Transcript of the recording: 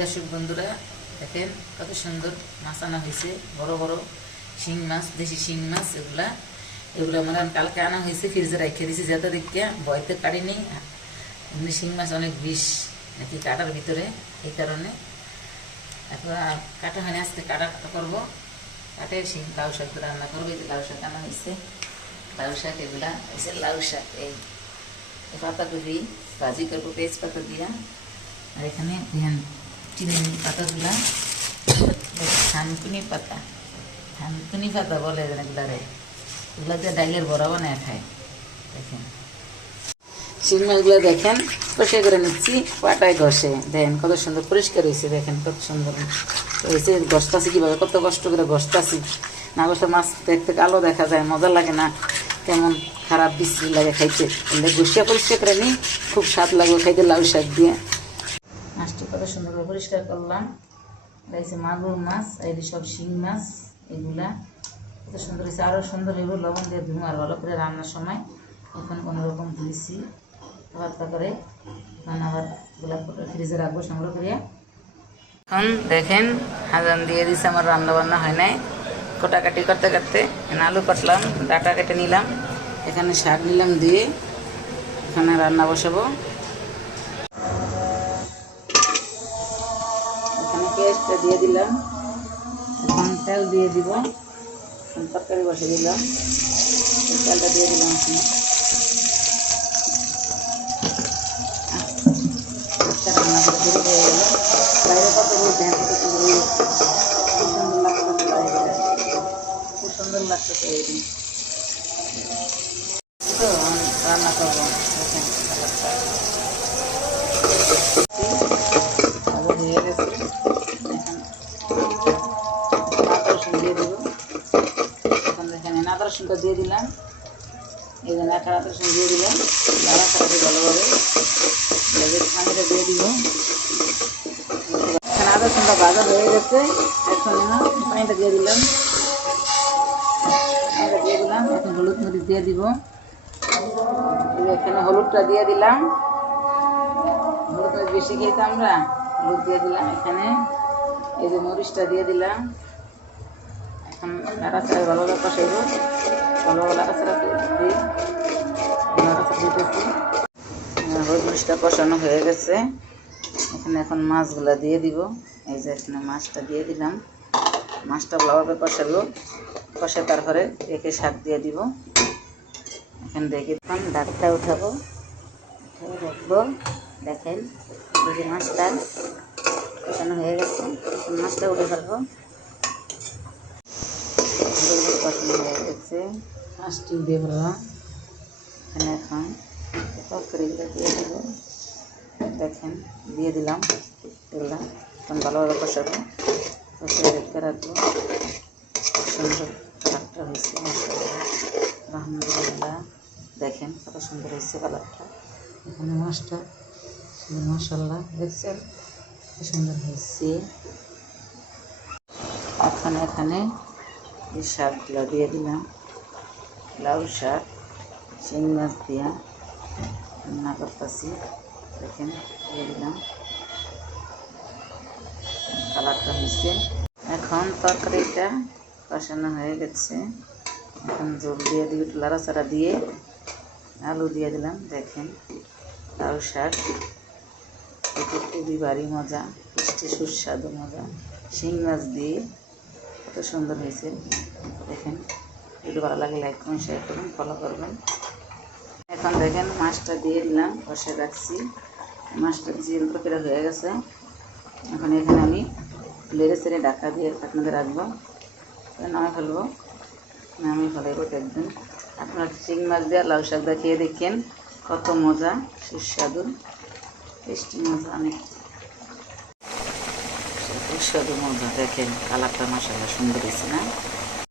দর্শক বন্ধুরা, দেখেন কত সুন্দর মাছ আনা হয়েছে, বড় বড় শিং মাছ, দেশি শিং মাছ, এগুলা। এগুলো মানে কালকে আনা হয়েছে, ফ্রিজে রেখে দিয়েছি, যাতে দেখিয়া বয়তে কাটিনি এমনি শিং মাছ অনেক বিষ, নাকি কাটার ভিতরে, এই কারণে। এখন কাটা হয়নি, আজকে কাটা করব। কাটে শিং, লাউ শাক রান্না করব, এই লাউ শাক আনা হয়েছে। লাউ শাক এগুলা হয়েছে লাউ শাক, এই এই পাতাকপি, ভাজি করব পেঁয়াজ পাতা দিয়া। আর এখানে ধ্যান চিনি পাতাগুলা থানকুনি পাতা। থানকুনি পাতা বলে এগুলারে এগুলা দিয়ে ডাইলের বড়া বানায় খায়। দেখেন। শিং মাছগুলো দেখেন কষে করে নিচ্ছি পাটায় ঘষে দেখেন, কত সুন্দর পরিষ্কার হয়েছে দেখেন, কত সুন্দর হয়েছে ঘষতাছি কীভাবে, কত কষ্ট করে ঘষতাছি না ঘষে মাছ দেখতে কালো দেখা যায়, মজা লাগে না? কেমন খারাপ বিশ্রী লাগে খাইতে। ঘষিয়া পরিষ্কার করে নিই খুব স্বাদ লাগবে খাইতে লাউ শাক দিয়ে। সুন্দর করে পরিষ্কার করলাম। রয়েছে মাগুর মাছ, এই সব শিং মাছ, এগুলা। কত সুন্দর হয়েছে। আরও সুন্দর হইব, লবণ দিয়ে ধুম আর ভালো করে রান্নার সময়। এখন কোনো রকম ধুইছি। হালকা করে এখন আবার গোলাপ ফ্রিজে রাখব সংগ্রহ করিয়া। এখন দেখেন হাজান দিয়ে দিছে, আমার রান্না বান্না হয় নাই। কোটাকাটি করতে করতে আলু কাটলাম ডাটা কেটে নিলাম। এখানে শাক নিলাম দিয়ে এখানে রান্না বসাবো। এখানে পেঁয়াজটা দিয়ে দিলাম এখন তেল দিয়ে দিব এখন তরকারি বসে দিলাম এই তেলটা দিয়ে দিলাম এখানে আচ্ছা, রান্না করে দেরি হয়ে গেল বাইরে কত বলতে হ্যাঁ কত সুন্দর এই- খুব সুন্দর লাগতেছে বাইরে খুব সুন্দর লাগতেছে এই দিন। তো আমি রান্না করব দেখেন কালারটা আবার দিয়ে দিয়ে দিলাম দিয়ে দিয়ে হয়ে গেছে এখন পানিটা দিয়ে দিলাম পানিটা দিয়ে দিলাম হলুদ দিয়ে দিব এখানে হলুদটা দিয়ে দিলাম হলুদ বেশি খেতে আমরা হলুদ দিয়ে দিলাম এখানে। এই যে মরিচটা দিয়ে দিলাম। এখন নাড়াচাড়া ভালোভাবে কষাইব। ভালোভাবে নাড়াচাড়া দিই নাড়াচাড়া হ্যাঁ, মরিচটা কষানো হয়ে গেছে। এখানে এখন মাছগুলা দিয়ে দিব। এই যে এখানে মাছটা দিয়ে দিলাম। মাছটা ভালোভাবে কষালো কষে তারপরে রেখে শাক দিয়ে দিব। এখান থেকে এখন ডাকটা উঠাবো। উঠে রাখব। দেখেন যে মাছটা কষানো হয়ে গেছে। মাছটা উঠে ফেলব। কষানো হয়ে গেছে। মাছটি দিয়ে ফেললাম। এখানে এখন তরকারিগুলো দিয়ে দেবো। দেখেন দিয়ে দিলাম। এগুলা এখন ভালোভাবে কষাবো। কষিয়ে রেখে রাখব। সুন্দর কালারটা হয়েছে। আলহামদুলিল্লাহ। দেখেন কত সুন্দর হয়েছে কালারটা। এখানে মাছটা মশাল্লাহ দেখছেন? সুন্দর হয়েছে। এখন, এখানে এই শাকগুলো দিয়ে দিলাম। লাউ শাক শিং মাছ দিয়া রান্না করতেছি। দেখেন, দিয়ে দিলাম। কালারটা হয়েছে। এখন তরকারিটা কষানো হয়ে গেছে। এখন জল দিয়ে একটু লাড়াচাড়া দিয়ে আলু দিয়ে দিলাম। দেখেন লাউ শাক এতে খুবই ভারী মজা, মিষ্টি, সুস্বাদু মজা। শিং মাছ দিয়ে কত সুন্দর হয়েছে। দেখেন একটু ভালো লাগে লাইক করুন শেয়ার করুন ফলো করবেন। এখন দেখেন, মাছটা দিয়ে দিলাম বসে রাখছি। মাছটা জিল তরকারি হয়ে গেছে। এখন এখানে আমি লেড়ে সেড়ে ঢাকা দিয়ে আপনাদের রাখব। নামে ফেলব। নামে ফেলাইবো দেখবেন। আপনার চিং মাছ দিয়ে লাউ শাক খেয়ে দেখেন, কত মজা, সুস্বাদু। টেস্টি মজা অনেক। সুস্বাদু মজা দেখেন কালারটা মশালা সুন্দর হয়েছে না?